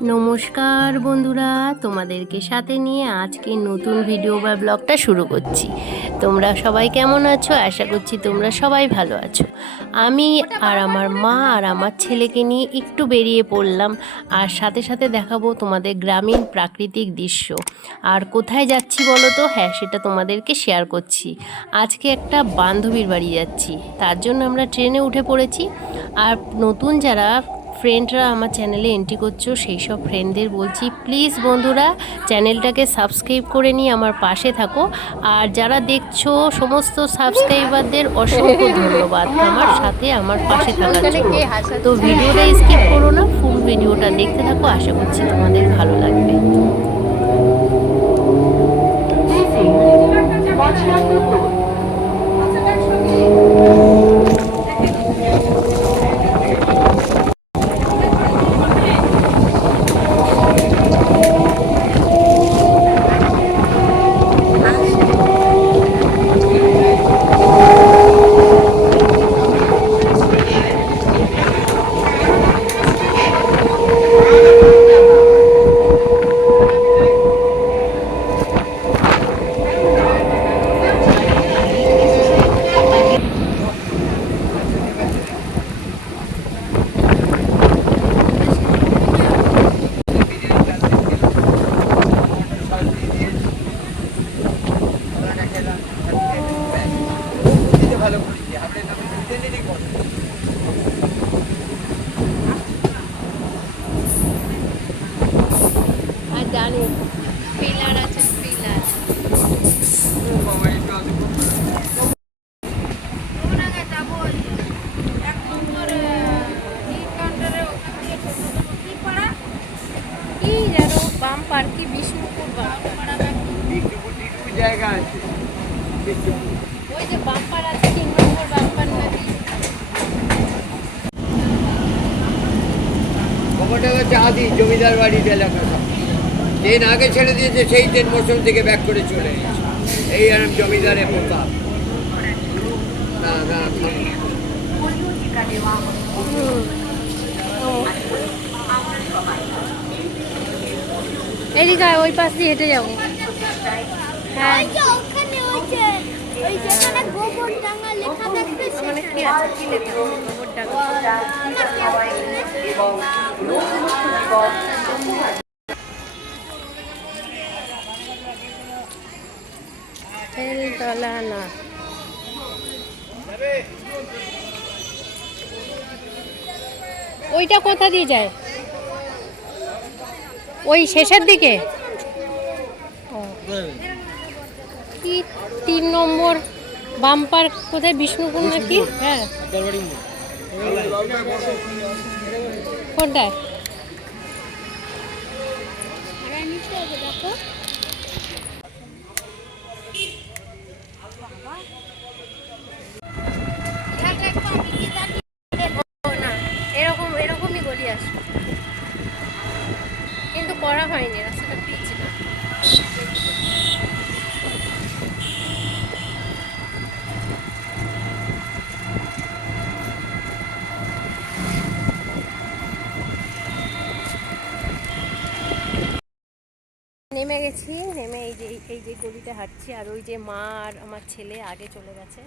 নমস্কার বন্ধুরা, তোমাদেরকে সাথে নিয়ে আজকে নতুন ভিডিও বা ব্লগটা শুরু করছি। তোমরা সবাই কেমন আছো? আশা করছি তোমরা সবাই ভালো আছো। আমি আর আমার মা আর আমার ছেলেকে নিয়ে একটু বেরিয়ে পড়লাম আর সাথে সাথে দেখাবো তোমাদের গ্রামীণ প্রাকৃতিক দৃশ্য। আর কোথায় যাচ্ছি বলো তো? হ্যাঁ সেটা তোমাদেরকে শেয়ার করছি। আজকে একটা বান্ধবীর বাড়ি যাচ্ছি। তার জন্য আমরা ট্রেনে উঠে পড়েছি। আর নতুন যারা ফ্রেন্ডরা আমার চ্যানেলে এন্ট্রি করছ সেই সব ফ্রেন্ডদের বলছি প্লিজ বন্ধুরা চ্যানেলটাকে সাবস্ক্রাইব করে নিয়ে আমার পাশে থাকো। আর যারা দেখছ সমস্ত সাবস্ক্রাইবারদের অসংখ্য ধন্যবাদ আমার সাথে আমার পাশে থাকার জন্য। তো ভিডিওটা স্কিপ করো না ফুল ভিডিওটা দেখতে থাকো আশা করছি তোমাদের ভালো লাগবে। আর জানি পিলার আছে পিলার বাম্পার কি বিষ্ণুপুর বাম্পার। জায়গা আছে। ওই যে বাম্পার আছে তিন নম্বর বাম্পার নাকি খবরটা হচ্ছে আদি জমিদার বাড়ির এলাকা ট্রেন আগে ছেড়ে দিয়েছে সেই ট্রেন মৌসুম থেকে ব্যাক করে চলে গেছে এই আরাম জমিদারের প্রতাপ না না না। এদিকে ওই পাশ দিয়ে হেঁটে যাব। হ্যাঁ। ওই যে ওখানে ওই যে ওই যেখানে গোবর ডাঙ্গা লেখা থাকবে মানে কি আছে? কি লেখা? গোবর ডাকা না ওইটা কোথা দিয়ে যায়? ওই শেষের দিকে? ও। কি তিন নম্বর বাম্পার কোথায়? বিষ্ণুপুর নাকি? হ্যাঁ। কোনটায় ও না এরকম এরকমই গলি আসবে কিন্তু করা হয়নি, রাস্তাটা পিচ না নেমে গেছি, নেমে এই যে এই যে গলিতে হাঁটছি, আর ওই যে মা আর আমার ছেলে আগে চলে গেছে।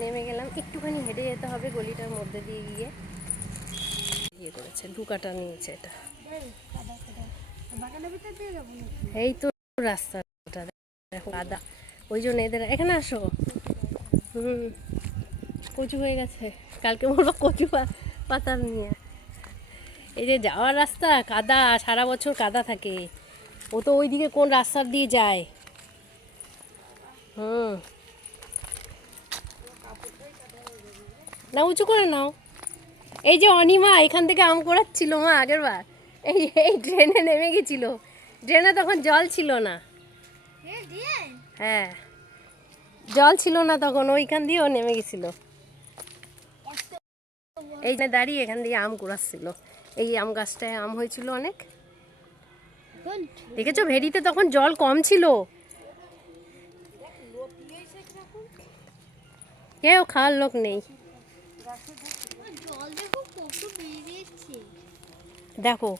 নেমে গেলাম, একটুখানি হেঁটে যেতে হবে গলিটার মধ্যে দিয়ে গিয়ে। ইয়ে করেছে ঢুকাটা নিয়েছে এটা। এই তো রাস্তাটা, দেখো আদা ওই জন্য এদের, এখানে আসো। হুম, কচু হয়ে গেছে। কালকে বলব কচু পা- পাতা নিয়ে। এই যে যাওয়ার রাস্তা, কাদা, সারা বছর কাদা থাকে। ও তো ওইদিকে কোন রাস্তার দিয়ে যায়? হুম। না, উঁচু করে নাও। এই যে অনিমা, এখান থেকে আম করাচ্ছিল মা আগের বার এই এই ট্রেনে নেমে গেছিল। ট্রেনে তখন জল ছিল না। হ্যাঁ জল ছিল না তখন, ওইখান দিয়েও নেমে গেছিল। এই যে দাঁড়িয়ে এখান দিয়ে আম কুড়াচ্ছিল। এই আম গাছটায় আম হয়েছিল অনেক। দেখেছ, ভেড়িতে তখন জল কম ছিল। কেউ খাওয়ার লোক নেই জল দেখো কত বেরিয়েছে দেখো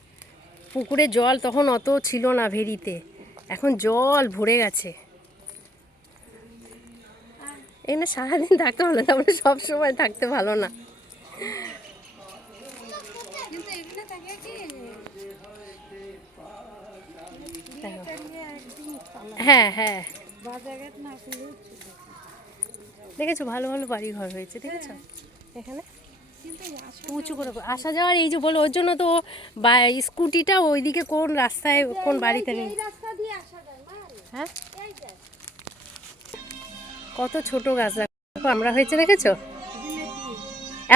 পুকুরে জল তখন অত ছিল না ভেরিতে। এখন জল ভরে গেছে। এখানে সারাদিন থাকতে ভালো না তারপরে সব সময় থাকতে ভালো না। হ্যাঁ হ্যাঁ। দেখেছ ভালো ভালো বাড়ি ঘর হয়েছে দেখেছ? এখানে? উঁচু করে আসা যাওয়ার এই যে বলো ওর জন্য তো স্কুটিটা ওইদিকে কোন রাস্তায় কোন বাড়িতে নেই? হ্যাঁ? কত ছোট গাছ দেখো আমরা হয়েছে দেখেছ?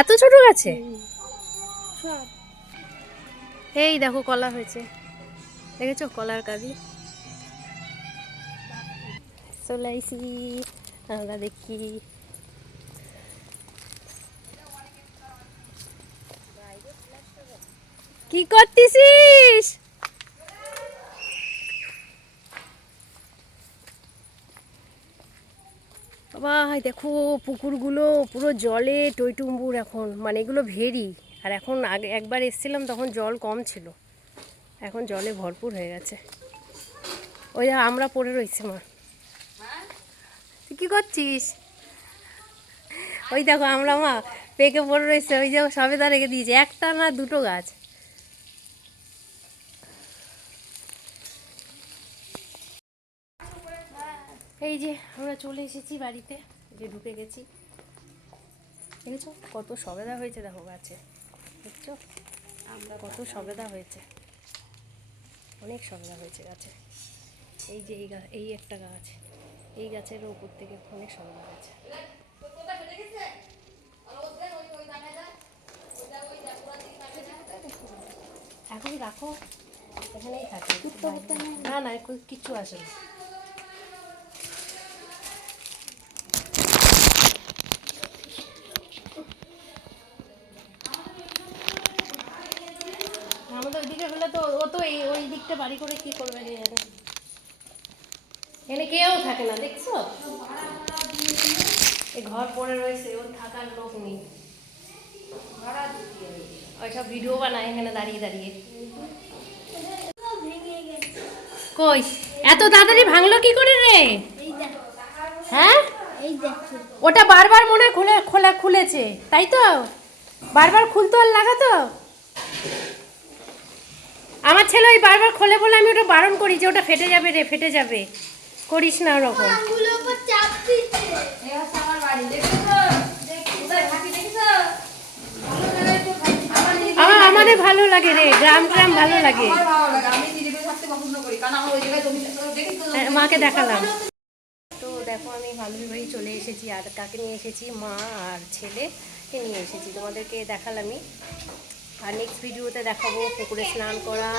এত ছোট গাছে? এই দেখো কলা হয়েছে। দেখেছ? কলার কাঁদি। চলে আইসি আমরা দেখি। কি করতেছিস? বাবা দেখো, পুকুরগুলো পুরো জলে টইটুম্বুর এখন। মানে এগুলো ভেরি আর এখন আগে একবার এসেছিলাম, তখন জল কম ছিল। এখন জলে ভরপুর হয়ে গেছে। ওই আমরা পড়ে রয়েছি মা। তুই কী করছিস? ওই দেখো, আমরা মা পেকে পড়ে রয়েছে ওই যে সবেদা রেখে দিয়েছে। একটা না দুটো গাছ। এই যে আমরা চলে এসেছি বাড়িতে যে ঢুকে গেছি। দেখেছ? কত সবেদা হয়েছে দেখো গাছে। দেখছ? আমরা কত সবেদা হয়েছে। অনেক সবেদা হয়েছে গাছে। এই যে এই গাছ এই একটা গাছ। এই গাছের উপর থেকে অনেক সবেদা হয়েছে। এখন রাখো। এখানেই থাকে। না না কিচ্ছু আসে না। ওইদিকে হলে তো ও তো এই, ওই দিকটা বাড়ি করে কি করবে রে। এখানে কেউ থাকে না, দেখছ? এই ঘর পড়ে রয়েছে, ওর থাকার লোক নেই। ওইসব ভিডিও বানায় এখানে দাঁড়িয়ে দাঁড়িয়ে। কই? এত তাড়াতাড়ি ভাঙলো কি করে রে? হ্যাঁ? ওটা বারবার মনে খুলে, খোলা, খুলেছে, তাই তো? বারবার খুলতো আর লাগাতো? আমার ছেলে ওই বারবার খোলে বলে আমি ওটা বারণ করি যে ওটা ফেটে যাবে রে ফেটে যাবে। করিস না ওরকম। আমার আমাদের ভালো লাগে রে গ্রাম গ্রাম ভালো লাগে। হ্যাঁ, মাকে দেখালাম। তো দেখো আমি বান্ধবী বাড়ি চলে এসেছি আর কাকে নিয়ে এসেছি? মা আর ছেলেকে নিয়ে এসেছি তোমাদেরকে দেখালামই। আর নেক্সট ভিডিওতে দেখাবো পুকুরে স্নান করা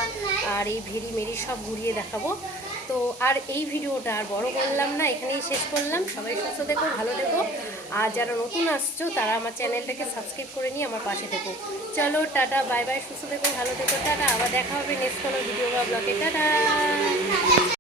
আর এই ভেরি মেরি সব ঘুরিয়ে দেখাবো। তো আর এই ভিডিওটা আর বড় করলাম না, এখানেই শেষ করলাম। সবাই সুস্থ দেখো ভালো দেখো আর যারা নতুন আসছো, তারা আমার চ্যানেলটাকে সাবস্ক্রাইব করে নিয়ে আমার পাশে থেকো। চলো, টাটা বাই বাই সুস্থ দেখো ভালো দেখো টাটা। আবার দেখা হবে নেক্সট কোনো ভিডিও বা ব্লগে টাটা!